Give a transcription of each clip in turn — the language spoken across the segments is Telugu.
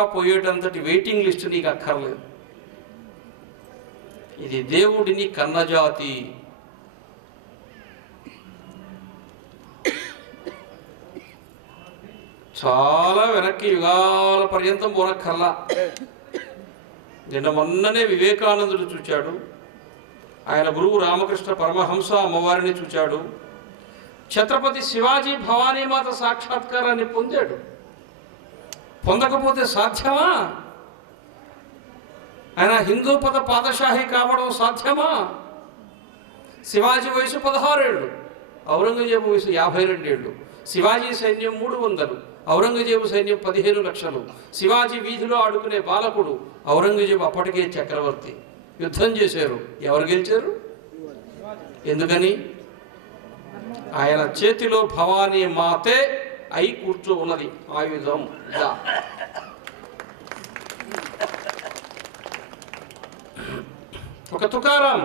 దాకా పోయేటంతటి వెయిటింగ్ లిస్ట్ నీకు అక్కర్లేదు. ఇది దేవుడిని కన్నజాతి. చాలా వెనక్కి యుగాల పర్యంతం పోనక్కర్లా. నిన్న మొన్ననే వివేకానందుడు చూచాడు, ఆయన గురువు రామకృష్ణ పరమహంస అమ్మవారిని చూచాడు, ఛత్రపతి శివాజీ భవానీమాత సాక్షాత్కారాన్ని పొందాడు. పొందకపోతే సాధ్యమా? ఆయన హిందూ పద పాదషాహి కావడం సాధ్యమా? శివాజీ వయసు 16 ఏళ్ళు, ఔరంగజేబు వయసు 52 ఏళ్ళు. శివాజీ సైన్యం 300, ఔరంగజేబు సైన్యం 15 లక్షలు. శివాజీ వీధిలో ఆడుకునే బాలకుడు, ఔరంగజేబు అప్పటికే చక్రవర్తి. యుద్ధం చేశారు, ఎవరు గెలిచారు? ఎందుకని? ఆయన చేతిలో భవానీ మాతే అయి కూర్చో ఉన్నది ఆయుధం. ఒక తుకారాం,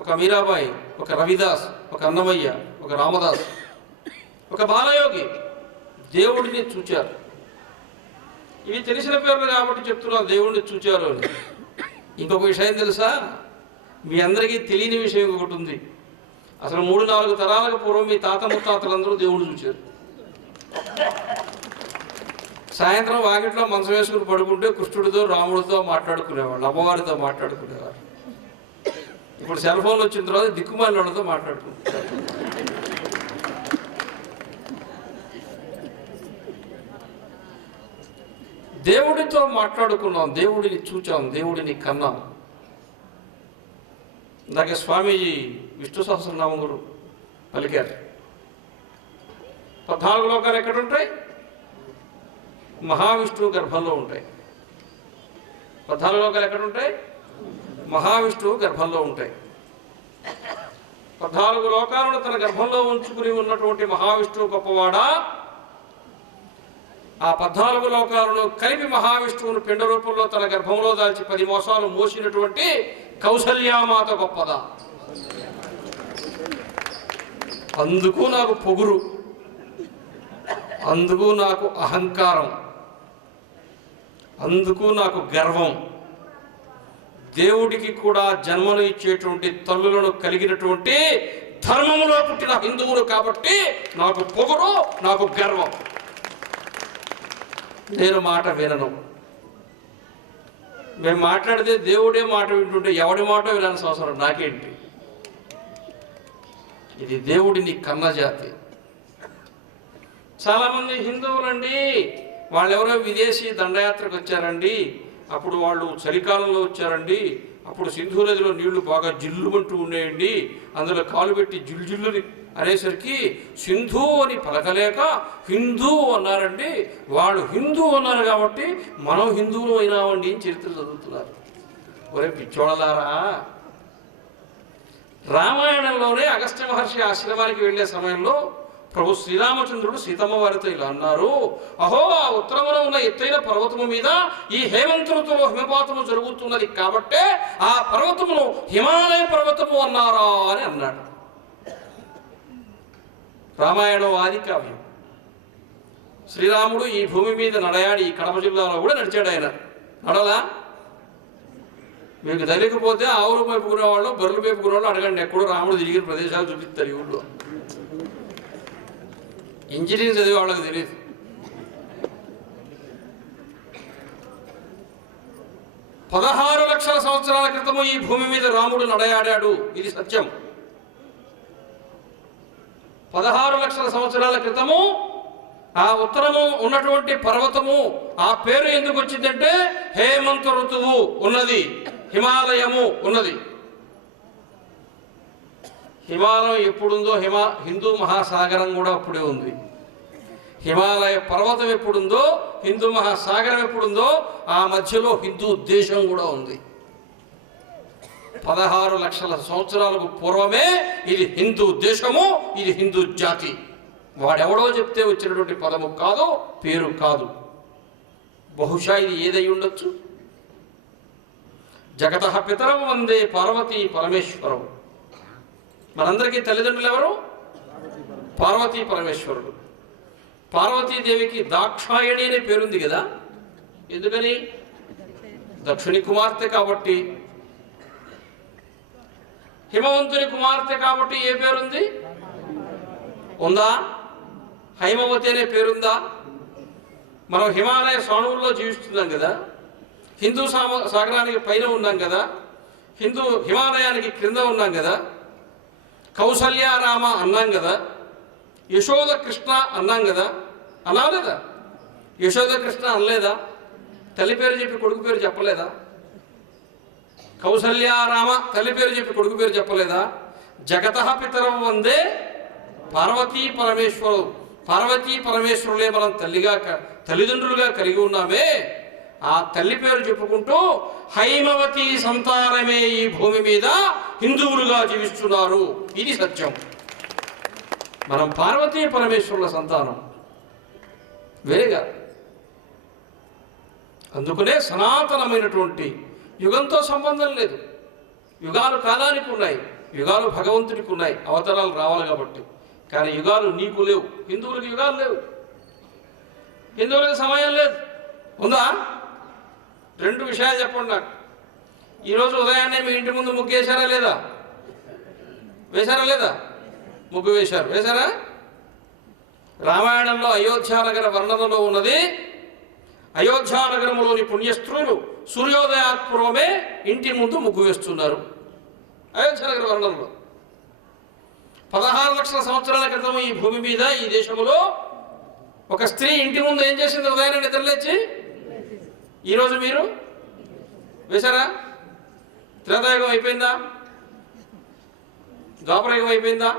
ఒక మీరాబాయి, ఒక రవిదాస్, ఒక అన్నమయ్య, ఒక రామదాస్, ఒక బాలయోగి దేవుడిని చూచారు. ఇవి తెలిసిన పేర్లు కాబట్టి చెప్తున్నా దేవుడిని చూచారు అని. ఇంకొక విషయం తెలుసా? మీ అందరికీ తెలియని విషయం ఒకటి ఉంది. అసలు 3-4 తరాలకు పూర్వం మీ తాత ముత్తాతలందరూ దేవుడు చూచారు. సాయంత్రం వాకిట్లో మంచం వేసుకుని పడుకుంటే కృష్ణుడితో రాముడితో మాట్లాడుకునేవాళ్ళు, అమ్మవారితో మాట్లాడుకునేవారు. ఇప్పుడు సెల్ ఫోన్లు వచ్చిన తర్వాత దిక్కుమాలినోళ్ళతో మాట్లాడుకుంటారు. దేవుడితో మాట్లాడుకున్నాం, దేవుడిని చూచాం, దేవుడిని కన్నాం. ఇందాక స్వామీజీ విష్ణు సహస్రనామం గురు పలికారు. 14 లోకాలు ఎక్కడుంటాయి? మహావిష్ణువు గర్భంలో ఉంటాయి. 14 లోకాలు ఎక్కడుంటాయి? మహావిష్ణువు గర్భంలో ఉంటాయి. 14 లోకాలను తన గర్భంలో ఉంచుకుని ఉన్నటువంటి మహావిష్ణువు గొప్పవాడా? ఆ 14 లోకాలను కలిపి మహావిష్ణువును పిండ రూపంలో తన గర్భంలో దాల్చి 10 మోసాలు మోసినటువంటి కౌసల్యామాత గొప్పదా? అందుకు నాకు పొగురు, అందుకు నాకు అహంకారం, అందుకు నాకు గర్వం. దేవుడికి కూడా జన్మను ఇచ్చేటువంటి తల్లులను కలిగినటువంటి ధర్మములో పుట్టిన హిందువులు కాబట్టి నాకు పొగరు, నాకు గర్వం. నేను మాట వినను. మేము మాట్లాడితే దేవుడే మాట వింటుంటే ఎవడి మాట వినాల్సిన అవసరం నాకేంటి? ఇది దేవుడిని కన్నజాతి. చాలామంది హిందువులండి, వాళ్ళెవరో విదేశీ దండయాత్రకు వచ్చారండి, అప్పుడు వాళ్ళు చలికాలంలో వచ్చారండి, అప్పుడు సింధు నదిలో నీళ్లు బాగా జిల్లుమంటూ ఉండేయండి, అందులో కాలు పెట్టి జిల్లుని అనేసరికి సింధు అని పలకలేక హిందూ అన్నారండి. వాళ్ళు హిందూ అన్నారు కాబట్టి మనం హిందువులు అయినామండి అని చరిత్ర చదువుతున్నారు. ఒరే పిచ్చోళలారా, రామాయణంలోనే అగస్త్య మహర్షి ఆశ్రమానికి వెళ్ళే సమయంలో ప్రభు శ్రీరామచంద్రుడు సీతమ్మ వారితో ఇలా అన్నారు, అహో ఆ ఉత్తరమున ఉన్న ఎత్తైన పర్వతము మీద ఈ హేమంత ఋతువులో హిమపాతము జరుగుతున్నది కాబట్టే ఆ పర్వతమును హిమాలయ పర్వతము అన్నారా అని అన్నాడు. రామాయణం ఆది కావ్యం. శ్రీరాముడు ఈ భూమి మీద నడయాడి ఈ కడప జిల్లాలో కూడా నడిచాడు. ఆయన నడలా? మీకు తెలియకపోతే ఆవులు మేపుకునే వాళ్ళు, బర్రెలు మేపుకునే వాళ్ళు అడగండి, ఎక్కడో రాముడు తిరిగిన ప్రదేశాలు చూపిస్తారు ఈ ఊళ్ళో. ఇంజనీరింగ్ చదివే వాళ్ళకి తెలియదు. పదహారు లక్షల సంవత్సరాల క్రితము ఈ భూమి మీద రాముడు నడయాడాడు, ఇది సత్యం. 16 లక్షల సంవత్సరాల క్రితము ఆ ఉత్తరము ఉన్నటువంటి పర్వతము ఆ పేరు ఎందుకు వచ్చిందంటే హేమంత ఋతువు ఉన్నది, హిమాలయము ఉన్నది. హిమాలయం ఎప్పుడుందో హిందూ మహాసాగరం కూడా అప్పుడే ఉంది. హిమాలయ పర్వతం ఎప్పుడుందో హిందూ మహాసాగరం ఎప్పుడుందో ఆ మధ్యలో హిందూ దేశం కూడా ఉంది. 16 లక్షల సంవత్సరాలకు పూర్వమే ఇది హిందూ దేశము, ఇది హిందూ జాతి. వాడెవడో చెప్తే వచ్చినటువంటి పదము కాదు, పేరు కాదు. బహుశా ఇది ఏదై ఉండొచ్చు. జగతః పితరం వందే పార్వతీ పరమేశ్వరం. మనందరికీ తల్లిదండ్రులు ఎవరు? పార్వతీ పరమేశ్వరుడు. పార్వతీదేవికి దాక్షాయణి అనే పేరుంది కదా. ఎందుకని? దక్షుని కుమార్తె కాబట్టి. హిమవంతుని కుమార్తె కాబట్టి ఏ పేరుంది? ఉందా? హైమవతి అనే పేరుందా? మనం హిమాలయ సానువుల్లో జీవిస్తున్నాం కదా, హిందూ సాగరానికి పైన ఉన్నాం కదా, హిమాలయానికి క్రింద ఉన్నాం కదా, కౌసల్యారామ అన్నాం కదా, యశోద కృష్ణ అన్నాం కదా, అన్నా లేదా? యశోద కృష్ణ అనలేదా? తల్లి పేరు చెప్పి కొడుకు పేరు చెప్పలేదా? కౌసల్యారామ తల్లి పేరు చెప్పి కొడుకు పేరు చెప్పలేదా? జగతః పితరం వందే పార్వతీ పరమేశ్వరు. పార్వతీ పరమేశ్వరులే మనం తల్లిదండ్రులుగా కలిగి ఉన్నామే. ఆ తల్లి పేరు చెప్పుకుంటూ హైమవతి సంతానమే ఈ భూమి మీద హిందువులుగా జీవిస్తున్నారు. ఇది సత్యం. మనం పార్వతీ పరమేశ్వరుల సంతానం, వేరేగా. అందుకనే సనాతనమైనటువంటి యుగంతో సంబంధం లేదు. యుగాలు కాలానికి ఉన్నాయి, యుగాలు భగవంతుడికి ఉన్నాయి, అవతారాలు రావాలి కాబట్టి. కానీ యుగాలు నీకు లేవు, హిందువులకు యుగాలు లేవు, హిందువులకు సమయం లేదు. ఉందా? 2 విషయాలు చెప్పండి నాకు. ఈరోజు ఉదయాన్నే మీ ఇంటి ముందు ముగ్గు వేశారా లేదా? వేశారా లేదా? ముగ్గు వేశారు, వేశారా? రామాయణంలో అయోధ్యానగర వర్ణనలో ఉన్నది, అయోధ్యానగరంలోని పుణ్యస్త్రులు సూర్యోదయాత్పూర్వమే ఇంటి ముందు ముగ్గు వేస్తున్నారు. అయోధ్యానగర వర్ణనలో 16 లక్షల సంవత్సరాల క్రితం ఈ భూమి మీద, ఈ దేశంలో ఒక స్త్రీ ఇంటి ముందు ఏం చేసింది? ఉదయాన్నే నిద్రలేచి. ఈరోజు మీరు వేశారా? త్రేతాయుగం అయిపోయిందా? ద్వాపరయుగం అయిపోయిందా?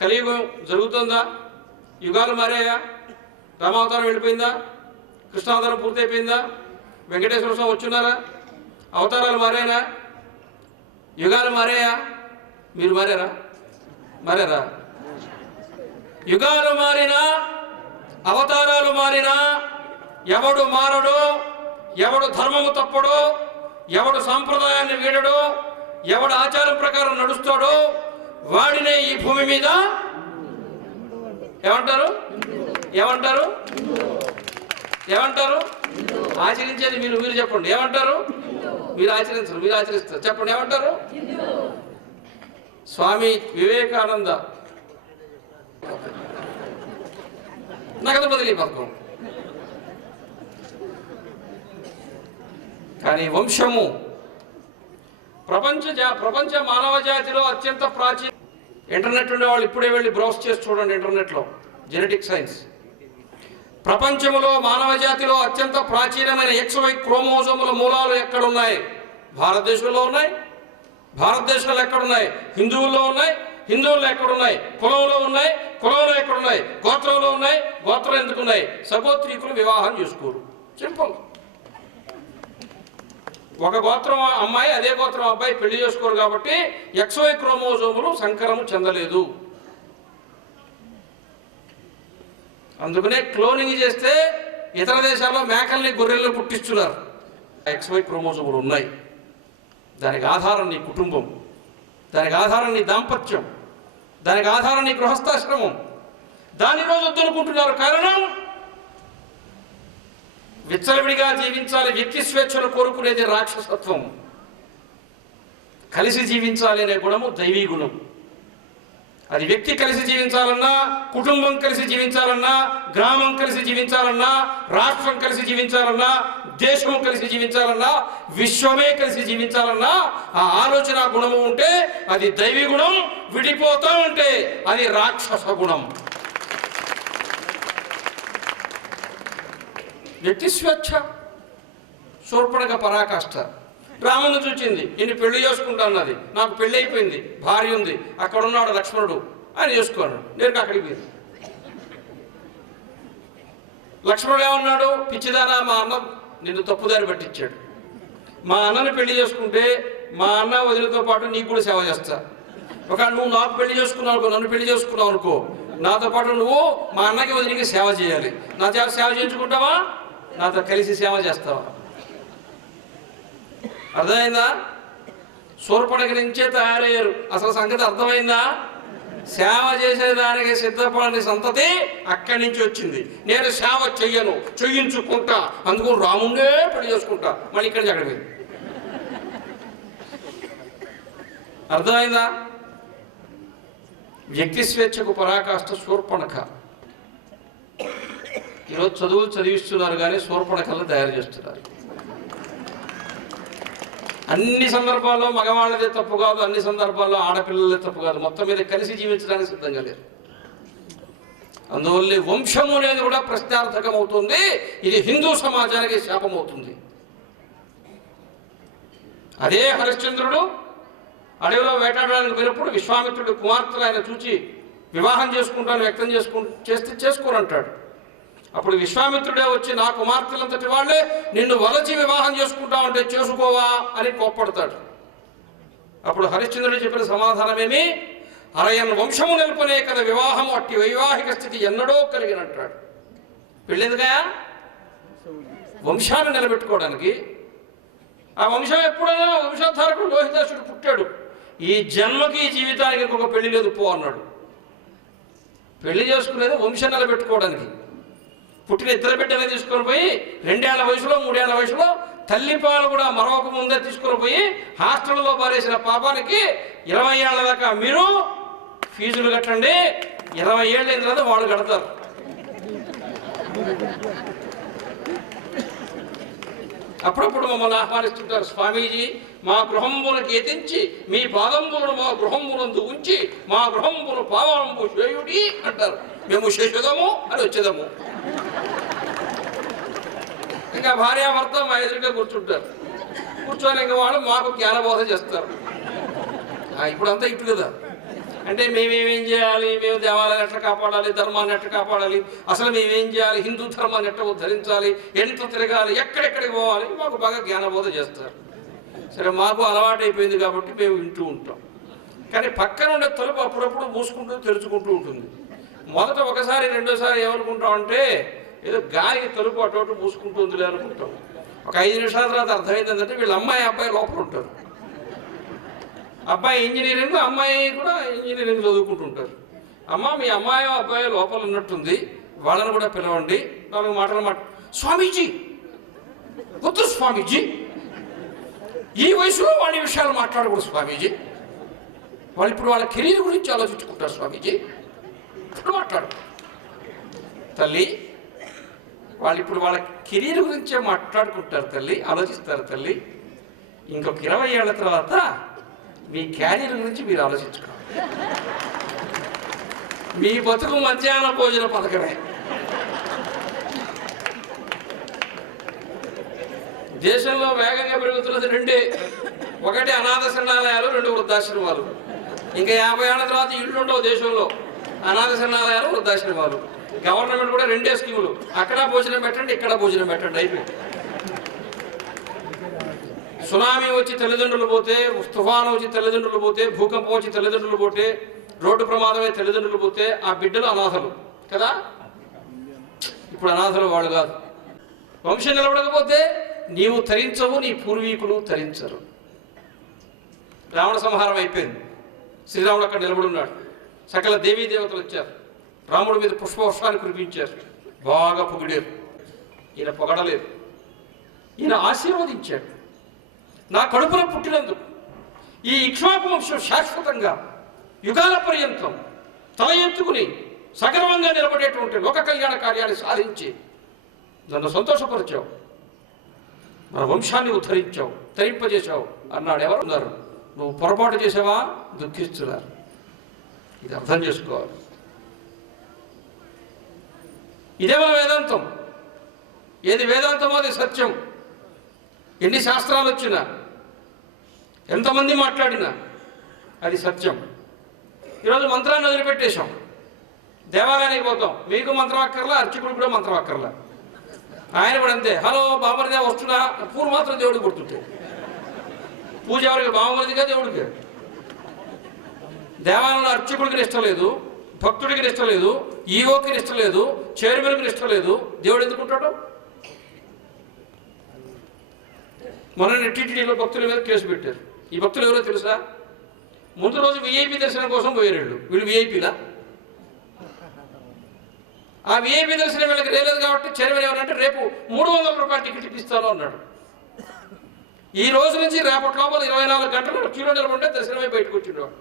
కలియుగం జరుగుతుందా? యుగాలు మారాయా? రామావతారం వెళ్ళిపోయిందా? కృష్ణావతారం పూర్తయిపోయిందా? వెంకటేశ్వర స్వామి వచ్చున్నారా? అవతారాలు మారాయనా? యుగాలు మారాయా? మీరు మారారా? మారారా? యుగాలు మారినా, అవతారాలు మారినా ఎవడు మారడో, ఎవడు ధర్మము తప్పడో, ఎవడు సాంప్రదాయాన్ని వీడడో, ఎవడు ఆచారం ప్రకారం నడుస్తాడో వాడినే ఈ భూమి మీద ఏమంటారు? ఏమంటారు? ఏమంటారు? ఆచరించేది మీరు చెప్పండి. ఏమంటారు? మీరు ఆచరించరు, మీరు ఆచరిస్తారు. చెప్పండి, ఏమంటారు? స్వామి వివేకానంద నగదు బదిలీ పథకం. కానీ వంశము ప్రపంచ మానవ జాతిలో అత్యంత ప్రాచీన. ఇంటర్నెట్ ఉండే వాళ్ళు ఇప్పుడే వెళ్ళి బ్రౌజ్ చేసి చూడండి. ఇంటర్నెట్లో జెనెటిక్ సైన్స్. ప్రపంచంలో మానవ జాతిలో అత్యంత ప్రాచీనమైన XY క్రోమోజోముల మూలాలు ఎక్కడున్నాయి? భారతదేశంలో ఉన్నాయి. భారతదేశంలో ఎక్కడున్నాయి? హిందువుల్లో ఉన్నాయి. హిందువుల్లో ఎక్కడున్నాయి? కులంలో ఉన్నాయి. కులంలో ఎక్కడున్నాయి? గోత్రంలో ఉన్నాయి. గోత్రం ఎందుకున్నాయి? సగోత్రీకులు వివాహం చేసుకోరు. సింపుల్. ఒక గోత్రం అమ్మాయి అదే గోత్రం అబ్బాయి పెళ్లి చేసుకోరు కాబట్టి XY క్రోమోజోములు సంకరము చెందలేదు. అందుకనే క్లోనింగ్ చేస్తే ఇతర దేశాల్లో మేకల్ని గొర్రెలను పుట్టిస్తున్నారు. XY క్రోమోజోములు ఉన్నాయి. దానికి ఆధారం నీ కుటుంబం, దానికి ఆధారం నీ దాంపత్యం, దానికి ఆధారం నీ గృహస్థాశ్రమం. దాని రోజు వద్దనుకుంటున్నారు. కారణం విచ్చలవిడిగా జీవించాలి, వ్యక్తి స్వేచ్ఛను కోరుకునేది రాక్షసత్వం. కలిసి జీవించాలి అనే గుణము దైవీ గుణం. అది వ్యక్తి కలిసి జీవించాలన్నా, కుటుంబం కలిసి జీవించాలన్నా, గ్రామం కలిసి జీవించాలన్నా, రాష్ట్రం కలిసి జీవించాలన్నా, దేశం కలిసి జీవించాలన్నా, విశ్వమే కలిసి జీవించాలన్నా ఆ ఆలోచన గుణము ఉంటే అది దైవీ గుణం. విడిపోతూ ఉంటే అది రాక్షస గుణం. వ్యక్తి స్వేచ్ఛ. శూర్పణఖ పరాకాష్ఠ. రాముని చూచింది, ఇన్ని పెళ్లి చేసుకుంటా అన్నది. నాకు పెళ్లి అయిపోయింది, భార్య ఉంది, అక్కడ ఉన్నాడు లక్ష్మణుడు, ఆయన చేసుకోడు. నేను అక్కడికి పోయింది. లక్ష్మణుడు ఏమన్నాడు? పిచ్చిదానా, మా అన్న నిన్ను తప్పుదారి పట్టించాడు. మా అన్నని పెళ్లి చేసుకుంటే మా అన్న వదిలితో పాటు నీకు కూడా సేవ చేస్తా. ఒకవేళ నువ్వు నాకు పెళ్లి చేసుకున్నావు అనుకో, నన్ను పెళ్లి చేసుకున్నావు అనుకో, నాతో పాటు నువ్వు మా అన్నకి వదిలికి సేవ చేయాలి. నా సేవ చేయించుకుంటావా? నాతో కలిసి సేవ చేస్తావా? అర్థమైందా? శూర్పణఖ నుంచే తయారయ్యారు. అసలు సంగతి అర్థమైందా? సేవ చేసేదానికి సిద్ధపడని సంతతి అక్కడి నుంచి వచ్చింది. నేను సేవ చెయ్యను, చెయ్యించుకుంటా, అందుకు రాముడే పెళ్లి చేసుకుంటా, మళ్ళీ ఇక్కడి నుంచి అక్కడికి. అర్థమైందా? వ్యక్తి స్వేచ్ఛకు పరాకాష్ట శూర్పణఖ. ఈరోజు చదువులు చదివిస్తున్నారు కానీ శూర్పణఖలను తయారు చేస్తున్నారు. అన్ని సందర్భాల్లో మగవాళ్ళదే తప్పు కాదు, అన్ని సందర్భాల్లో ఆడపిల్లలదే తప్పు కాదు, మొత్తం మీద కలిసి జీవించడానికి సిద్ధంగా లేరు. అందువల్ల వంశము అనేది కూడా ప్రశ్నార్థకం అవుతుంది. ఇది హిందూ సమాజానికి శాపం అవుతుంది. అదే హరిశ్చంద్రుడు అడవిలో వేటాడడానికి వెళ్ళినప్పుడు విశ్వామిత్రుడు కుమార్తెలు ఆయన చూచి వివాహం చేసుకుంటాను వ్యక్తం చేసుకోరంటాడు. అప్పుడు విశ్వామిత్రుడే వచ్చి నా కుమార్తెలంతటి వాళ్ళే నిన్ను వలచి వివాహం చేసుకుంటామంటే చేసుకోవా అని కోప్పడతాడు. అప్పుడు హరిశ్చంద్రుడు చెప్పిన సమాధానమేమి, అరయన్ వంశము నిలుపునే కదా వివాహము, అట్టి వైవాహిక స్థితి ఎన్నడో కలిగినంటాడు. పెళ్ళెందుగా? వంశాన్ని నిలబెట్టుకోవడానికి. ఆ వంశం ఎప్పుడైనా వంశోద్ధారకుడు లోహితాసుడు పుట్టాడు. ఈ జన్మకి ఈ జీవితానికి ఇంకొక పెళ్లి లేదు పో అన్నాడు. పెళ్లి చేసుకునేది వంశం నిలబెట్టుకోవడానికి. పుట్టిన ఇద్దరు బిడ్డలే తీసుకొని పోయి 2 ఏళ్ల వయసులో 3 ఏళ్ల వయసులో తల్లిపాలు కూడా మరొక ముందే తీసుకొని పోయి హాస్టల్లో పారేసిన పాపానికి 20 ఏళ్ల దాకా మీరు ఫీజులు కట్టండి, 20 ఏళ్ళు అయిన తర్వాత వాళ్ళు కడతారు. అప్పుడప్పుడు మమ్మల్ని ఆహ్వానిస్తుంటారు, స్వామీజీ మా గృహంబులకు ఎతించి మీ పాదంబులను మా గృహంబునందు ఉంచి మా గృహంబును పావంబు చేయుడి అంటారు. మేము చేసేదాము అని వచ్చేదాము. ఇంకా భార్యాభర్త మా ఎదురుగా కూర్చుంటారు. కూర్చొని ఇంకా వాళ్ళు మాకు జ్ఞానబోధ చేస్తారు. ఇప్పుడంతా ఇటు కదా, అంటే మేమేమేం చేయాలి, మేము దేవాలయాన్ని ఎట్లా కాపాడాలి, ధర్మాన్ని ఎట్లా కాపాడాలి, అసలు మేమేం చేయాలి, హిందూ ధర్మాన్ని ఎట్లా ఉద్ధరించాలి, ఎంత తిరగాలి, ఎక్కడెక్కడికి పోవాలి, మాకు బాగా జ్ఞానబోధ చేస్తారు. సరే మాకు అలవాటు అయిపోయింది కాబట్టి మేము వింటూ ఉంటాం. కానీ పక్కన ఉండే తలుపు అప్పుడప్పుడు మూసుకుంటూ తెరుచుకుంటూ ఉంటుంది. మొదట ఒకసారి రెండోసారి ఏమనుకుంటామంటే ఏదో గాలికి తలుపు అటు మూసుకుంటుందిలే అనుకుంటాం. ఒక 5 నిమిషాల తర్వాత అర్థమైంది ఏంటంటే వీళ్ళ అమ్మాయి అబ్బాయి లోపల ఉంటారు. అబ్బాయి ఇంజనీరింగ్, అమ్మాయి కూడా ఇంజనీరింగ్ చదువుకుంటుంటారు. అమ్మ మీ అమ్మాయి అబ్బాయి లోపల ఉన్నట్టుంది, వాళ్ళని కూడా పిలవండి, 4 మాటలు స్వామీజీ వద్దు స్వామీజీ, ఈ వయసులో వాళ్ళ విషయాలు మాట్లాడకూడదు స్వామీజీ, వాళ్ళు ఇప్పుడు వాళ్ళ కెరీర్ గురించి ఆలోచించుకుంటారు స్వామీజీ, ఇప్పుడు మాట్లాడు. తల్లి వాళ్ళు ఇప్పుడు వాళ్ళ కెరీర్ గురించే మాట్లాడుకుంటారు తల్లి, ఆలోచిస్తారు తల్లి. ఇంకొక 20 ఏళ్ల తర్వాత మీ క్యారియర్ గురించి మీరు ఆలోచించుకోండి. మీ బతుకు మధ్యాహ్న భోజన పథకమే. దేశంలో వేగంగా పెరుగుతున్నది 2, ఒకటి అనాథ శరణాలయాలు, 2 వృద్ధాశ్రమాలు. ఇంకా 50 ఏళ్ల తర్వాత ఇళ్ళు ఉండవు దేశంలో. అనాథ శరణాలయాలు, వృద్ధాశ్రమాలు. గవర్నమెంట్ కూడా 2 స్కీములు, అక్కడ భోజనం పెట్టండి, ఇక్కడ భోజనం పెట్టండి, అయిపోయింది. సునామీ వచ్చి తల్లిదండ్రులు పోతే, తుఫాను వచ్చి తల్లిదండ్రులు పోతే, భూకంపం వచ్చి తల్లిదండ్రులు పోతే, రోడ్డు ప్రమాదమే తల్లిదండ్రులు పోతే ఆ బిడ్డలు అనాథలు కదా. ఇప్పుడు అనాథలు వాళ్ళు కాదు. వంశం నిలబడకపోతే నీవు తరించవు, నీ పూర్వీకులు తరించరు. రావణ సంహారం అయిపోయింది. శ్రీరాముడు అక్కడ నిలబడున్నాడు. సకల దేవీ దేవతలు వచ్చారు, రాముడి మీద పుష్పవర్షాన్ని కురిపించారు, బాగా పొగిడారు. ఈయన పొగడలేదు, ఈయన ఆశీర్వదించాడు. నా కడుపున పుట్టినందుకు ఈ ఇక్ష్వాకు వంశం శాశ్వతంగా యుగాల పర్యంతం తల ఎత్తుకుని సగర్వంగా నిలబడేటువంటి లోక కళ్యాణ కార్యాన్ని సాధించి నన్ను సంతోషపరిచావు, మన వంశాన్ని ఉద్ధరించావు, తరింపజేశావు అన్నాడు. ఎవరున్నారు? నువ్వు పొరపాటు చేసావా? దుఃఖిస్తున్నారు. ఇది అర్థం చేసుకోవాలి. ఇదే మన వేదాంతం. ఏది వేదాంతమో అది సత్యం. ఎన్ని శాస్త్రాలు వచ్చినా, ఎంతమంది మాట్లాడినా అది సత్యం. ఈరోజు మంత్రాన్ని వదిలిపెట్టేశాం. దేవాలయానికి పోతాం, మీకు మంత్రం అక్కర్లా, అర్చకుడు కూడా మంత్రం అక్కర్లా, ఆయన కూడా అంతే. హలో బామరిదే వస్తున్నా, పూర్వ మాత్రం దేవుడికి కొడుతుంటే పూజ ఎవరికి? బామరిదిగా దేవుడికి. దేవాలయంలో అర్చకుడికి ఇష్టం లేదు, భక్తుడికి ఇష్టం లేదు, ఈవోకి ఇష్టం లేదు, చైర్మన్కి ఇష్టం లేదు, దేవుడు ఎందుకు ఉంటాడు? మొన్న టీటీడీలో భక్తుల మీద కేసు పెట్టారు. ఈ భక్తులు ఎవరో తెలుసా? ముందు రోజు విఐపి దర్శనం కోసం పోయారు వీళ్ళు విఐపీలా? ఆ విఐపి దర్శనం వీళ్ళకి లేదు కాబట్టి చైర్మన్ ఏమనంటే రేపు 300 రూపాయల టికెట్ ఇప్పిస్తాను అన్నాడు. ఈ రోజు నుంచి రేపటి లోపల 24 గంటలు క్యూలో నిలబడితే దర్శనమే బయటకు వచ్చిండేవాడు.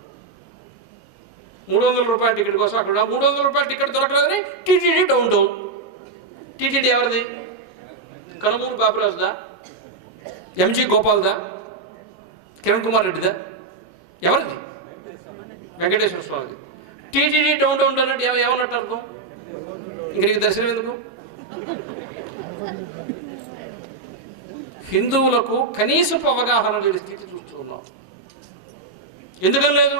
300 రూపాయల టికెట్ కోసం అక్కడ 300 రూపాయల టికెట్ దొరకలేదని టీటీడీ డౌన్. టీటీడీ ఎవరిది? కనుమూరు బాబురాజుదా, ఎంజీ గోపాల్దా, కిరణ్ కుమార్ రెడ్డిదా, ఎవరిది? వెంకటేశ్వర స్వామిది. టీటీడీ డౌన్ అన్నట్టు ఏమన్నట్టు అర్థం? ఇంక నీకు దర్శనం ఎందుకు? హిందువులకు కనీసపు అవగాహన లేని స్థితి చూస్తూ ఉన్నాం. ఎందుకని లేదు?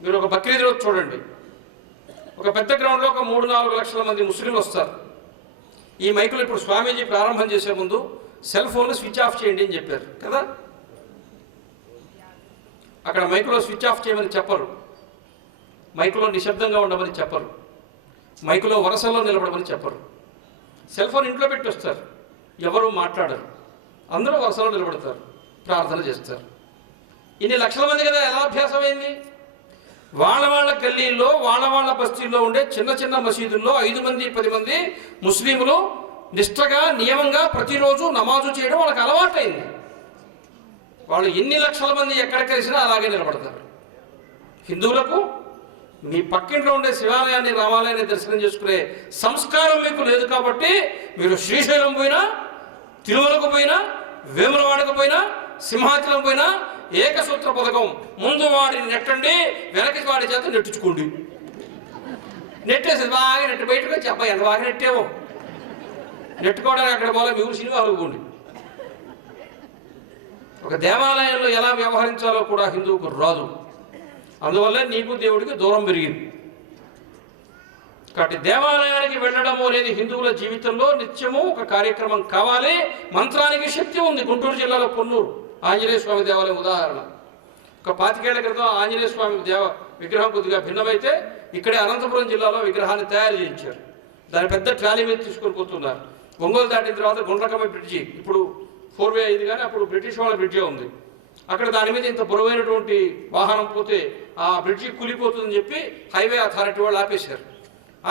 మీరు ఒక బక్రీద్ రోజు చూడండి, ఒక పెద్ద గ్రౌండ్లో ఒక 3-4 లక్షల మంది ముస్లింలు వస్తారు. ఈ మైకులు ఇప్పుడు స్వామీజీ ప్రారంభం చేసే ముందు సెల్ ఫోన్లు స్విచ్ ఆఫ్ చేయండి అని చెప్పారు కదా. అక్కడ మైకులో స్విచ్ ఆఫ్ చేయమని చెప్పరు, మైకులో నిశ్శబ్దంగా ఉండమని చెప్పరు, మైకులో వరసల్లో నిలబడమని చెప్పరు. సెల్ ఫోన్ ఇంట్లో పెట్టి వస్తారు, ఎవరు మాట్లాడరు, అందరూ వరసలో నిలబడతారు, ప్రార్థన చేస్తారు. ఇన్ని లక్షల మంది కదా, ఎలా అభ్యాసమైంది? వాళ్ళ గల్లీల్లో వాళ్ళ బస్తీల్లో ఉండే చిన్న చిన్న మసీదుల్లో 5 మంది 10 మంది ముస్లింలు నిష్ఠగా నియమంగా ప్రతిరోజు నమాజు చేయడం వాళ్ళకి అలవాటైంది. వాళ్ళు ఎన్ని లక్షల మంది ఎక్కడ కలిసినా అలాగే నిలబడతారు. హిందువులకు మీ పక్కింట్లో ఉండే శివాలయాన్ని రామాలయాన్ని దర్శనం చేసుకునే సంస్కారం మీకు లేదు కాబట్టి మీరు శ్రీశైలం పోయినా, తిరుమలకు పోయినా, వేములవాడకు పోయినా, సింహాచలం పోయినా ఏకసూత్ర పథకం, ముందు వాడిని నెట్టండి, వెనక్కి వాడి చేత నెట్టించుకోండి. నెట్టేసి బాగా నెట్టి బయటకు వచ్చి అబ్బాయి ఎంత బాగా నెట్టేవో, నెట్టుకోవడానికి అక్కడ పోలే మీ ఊరు సినిమా అనుకోండి. ఒక దేవాలయంలో ఎలా వ్యవహరించాలో కూడా హిందువుకు రాదు. అందువల్ల నీకు దేవుడికి దూరం పెరిగింది. కాబట్టి దేవాలయానికి వెళ్ళడము అనేది హిందువుల జీవితంలో నిత్యము ఒక కార్యక్రమం కావాలి. మంత్రానికి శక్తి ఉంది. గుంటూరు జిల్లాలో పొన్నూరు ఆంజనేయ స్వామి దేవాలయం ఉదాహరణ. ఒక 25 ఏళ్ల క్రితం ఆంజనేయ స్వామి విగ్రహం కొద్దిగా భిన్నమైతే ఇక్కడే అనంతపురం జిల్లాలో విగ్రహాన్ని తయారు చేయించారు. దాని పెద్ద ట్రాలీ మీద తీసుకొని పోతున్నారు. ఒంగోలు దాటిన తర్వాత గుండ్రకమ్మ బ్రిడ్జి, ఇప్పుడు 4-వే అయింది కానీ అప్పుడు బ్రిటిష్ వాళ్ళ బ్రిడ్జే ఉంది. అక్కడ దాని మీద ఇంత బరువైనటువంటి వాహనం పోతే ఆ బ్రిడ్జి కూలిపోతుందని చెప్పి హైవే అథారిటీ వాళ్ళు ఆపేశారు.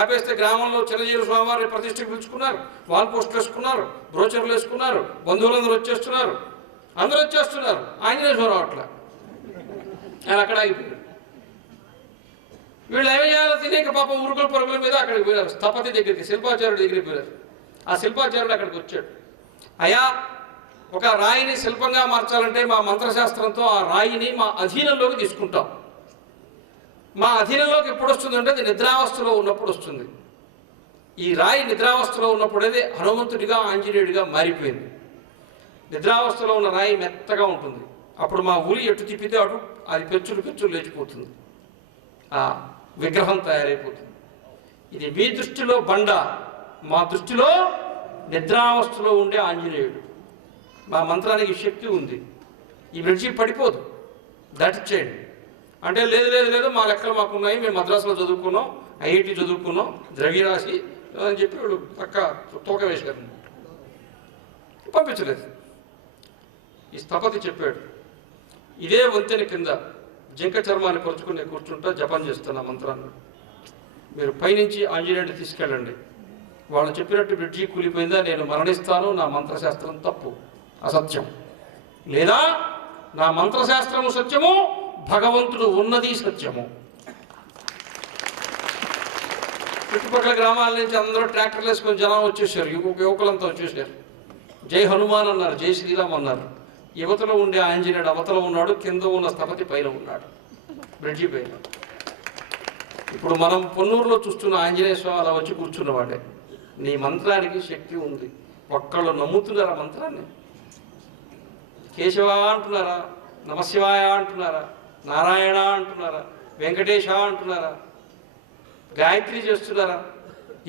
ఆపేస్తే గ్రామంలో చిరంజీవి స్వామివారిని ప్రతిష్ఠకు పిలుచుకున్నారు, వాల్ పోస్టులు వేసుకున్నారు, బ్రోచర్లు వేసుకున్నారు, బంధువులందరూ వచ్చేస్తున్నారు, అందరూ వచ్చేస్తున్నారు. ఆంజనేయ స్వామి అట్లా ఆయన అక్కడ ఆగిపోయారు. వీళ్ళు ఏమి చేయాలో తెలియక పాపం ఉరుకుల పరుగుల మీద అక్కడికి పోయారు. స్థపతి దగ్గరికి, శిల్పాచార్యుడి దగ్గరికి పోయారు. ఆ శిల్పాచార్యుడు అక్కడికి వచ్చాడు. అయా, ఒక రాయిని శిల్పంగా మార్చాలంటే మా మంత్రశాస్త్రంతో ఆ రాయిని మా అధీనంలోకి తీసుకుంటాం. మా అధీనంలోకి ఎప్పుడు వస్తుందంటే అది నిద్రావస్థలో ఉన్నప్పుడు వస్తుంది. ఈ రాయి నిద్రావస్థలో ఉన్నప్పుడైతే హనుమంతుడిగా ఆంజనేయుడిగా మారిపోయింది. నిద్రావస్థలో ఉన్న రాయి మెత్తగా ఉంటుంది. అప్పుడు మా ఊరి ఎటు తిప్పితే అటు అది పెచ్చులు లేచిపోతుంది, ఆ విగ్రహం తయారైపోతుంది. ఇది మీ దృష్టిలో బండ, మా దృష్టిలో నిద్రావస్థలో ఉండే ఆంజనేయుడు. మా మంత్రానికి శక్తి ఉంది, ఈ బ్రిడ్జి పడిపోదు, దాటిచ్చేయండి అంటే లేదు మా లెక్కలు మాకున్నాయి, మేము మద్రాసులో చదువుకున్నాం, ఐఐటి చదువుకున్నాం, ద్రవ్యరాశి అని చెప్పి వీళ్ళు పక్క తోక వేసారు, పంపించలేదు. ఈ స్థపతి చెప్పాడు, ఇదే వంతెన కింద జింక చర్మాన్ని పరుచుకుని కూర్చుంటా జపం చేస్తున్న మంత్రాన్ని మీరు పైనుంచి ఆంజనేయుడిని తీసుకెళ్ళండి. వాళ్ళు చెప్పినట్టు బ్రిడ్జి కూలిపోయిందా, నేను మరణిస్తాను, నా మంత్రశాస్త్రం తప్పు, అసత్యం. లేదా నా మంత్రశాస్త్రము సత్యము, భగవంతుడు ఉన్నది సత్యము. చుట్టుపక్కల గ్రామాల నుంచి అందరూ ట్రాక్టర్లు వేసుకొని జనం వచ్చేసారు, యువకులంతా వచ్చేసారు. జై హనుమాన్ అన్నారు, జై శ్రీరామ్ అన్నారు. యువతలో ఉండే ఆంజనేయుడు అవతల ఉన్నాడు, కింద ఉన్న స్థపతి పైన ఉన్నాడు, బ్రిడ్జి పైన. ఇప్పుడు మనం పొన్నూరులో చూస్తున్న ఆంజనేయ స్వామి అలా వచ్చి కూర్చున్నవాడే. నీ మంత్రానికి శక్తి ఉంది. ఒక్కళ్ళు నమ్ముతున్నారా మంత్రాన్ని? కేశవ అంటున్నారా, నమశివాయ అంటున్నారా, నారాయణ అంటున్నారా, వెంకటేశ అంటున్నారా, గాయత్రి చేస్తున్నారా?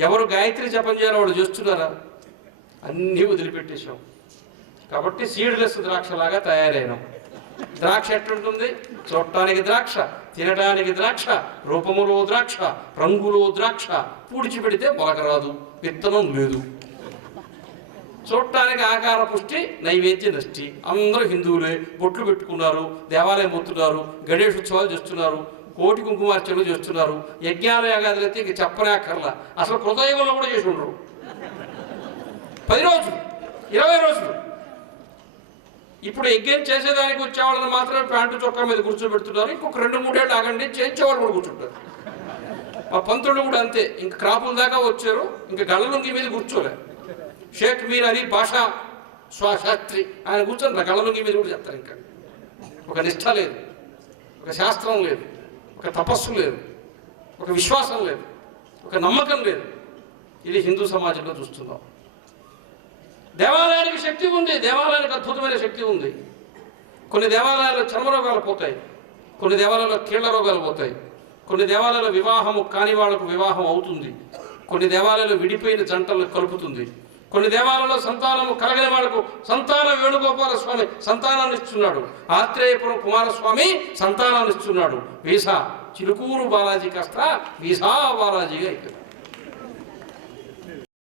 ఎవరు గాయత్రి జపం చేయాలో వాళ్ళు చేస్తున్నారా? అన్నీ వదిలిపెట్టేశాం. కాబట్టి సీడ్లెస్ ద్రాక్షలాగా తయారైనాం. ద్రాక్ష ఎట్లుంటుంది? చూడటానికి ద్రాక్ష, తినడానికి ద్రాక్ష, రూపములో ద్రాక్ష, రంగులో ద్రాక్ష, పూడిచి పెడితే మొలకరాదు, విత్తనం లేదు. చూడటానికి ఆకార పుష్టి నైవేద్య నష్టి. అందరూ హిందువులే, బొట్లు పెట్టుకున్నారు, దేవాలయం పోతున్నారు, గణేష్ ఉత్సవాలు చేస్తున్నారు, కోటి కుంకుమార్చనలు చేస్తున్నారు, యజ్ఞాలు యాగాదులు అయితే ఇక చెప్పనే అక్కర్లా. అసలు కృతయుగంలో కూడా చేసి ఉండరు. 10 రోజులు 20 రోజులు. ఇప్పుడు యజ్ఞం చేసేదానికి వచ్చేవాళ్ళని మాత్రమే ప్యాంటు చొక్కా మీద కూర్చోబెడుతున్నారు. ఇంకొక 2-3 ఏళ్ళు ఆగండి, చేయించేవాళ్ళు కూడా కూర్చుంటారు. మా పంతులు కూడా అంతే, ఇంకా క్రాపుల దాకా వచ్చారు, ఇంకా గళ్ళలుంగి మీద కూర్చోలే. షేక్ మీర్ అలీ భాషా శాస్త్రి ఆయన కూర్చొని గళ్ళలుంగి మీద కూడా చెప్తారు. ఇంకా ఒక నిష్ఠ లేదు, ఒక శాస్త్రం లేదు, ఒక తపస్సు లేదు, ఒక విశ్వాసం లేదు, ఒక నమ్మకం లేదు. ఇది హిందూ సమాజంలో చూస్తున్నాం. దేవాలయానికి శక్తి ఉంది, దేవాలయానికి అద్భుతమైన శక్తి ఉంది. కొన్ని దేవాలయాల్లో చర్మ రోగాలు పోతాయి, కొన్ని దేవాలయాల్లో కీళ్ల రోగాలు పోతాయి, కొన్ని దేవాలయాల్లో వివాహము కాని వాళ్లకు వివాహం అవుతుంది, కొన్ని దేవాలయాల్లో విడిపోయిన జంటలను కలుపుతుంది, కొన్ని దేవాలయాల్లో సంతానము కలగని వాళ్లకు సంతాన వేణుగోపాల స్వామి సంతానాన్ని ఇస్తున్నాడు, ఆత్రేయపురం కుమారస్వామి సంతానాన్ని ఇస్తున్నాడు. వీసా చిలుకూరు బాలాజీ కాస్త వీసా బాలాజీగా అయిపోయింది.